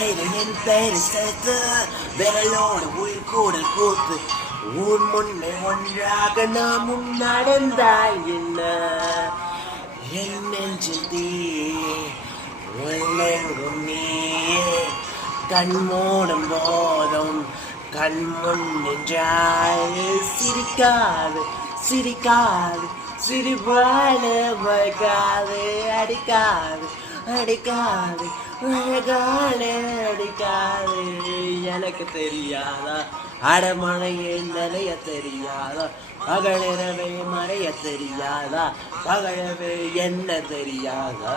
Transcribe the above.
என் பெயரை சேர்த்து விரலோட உயிர் கூடல் கூத்து உன் முன்னே ஒன்றாக நாமும் நடந்தாய் என்ன என் நெஞ்சில் தீ உள்ளெங்கும் நீயே கண் மூடும் போதும் கண் முன் நின்றாய் சிரிக்காது சிரிக்காது சிரிப்பாடு வைக்காது அடிக்காது அடிக்காது அழகாலே அடிக்காது எனக்கு தெரியாதா அடமழையே நிலைய தெரியாதா பகலிரவே மறைய தெரியாதா பகலவே என்ன தெரியாதா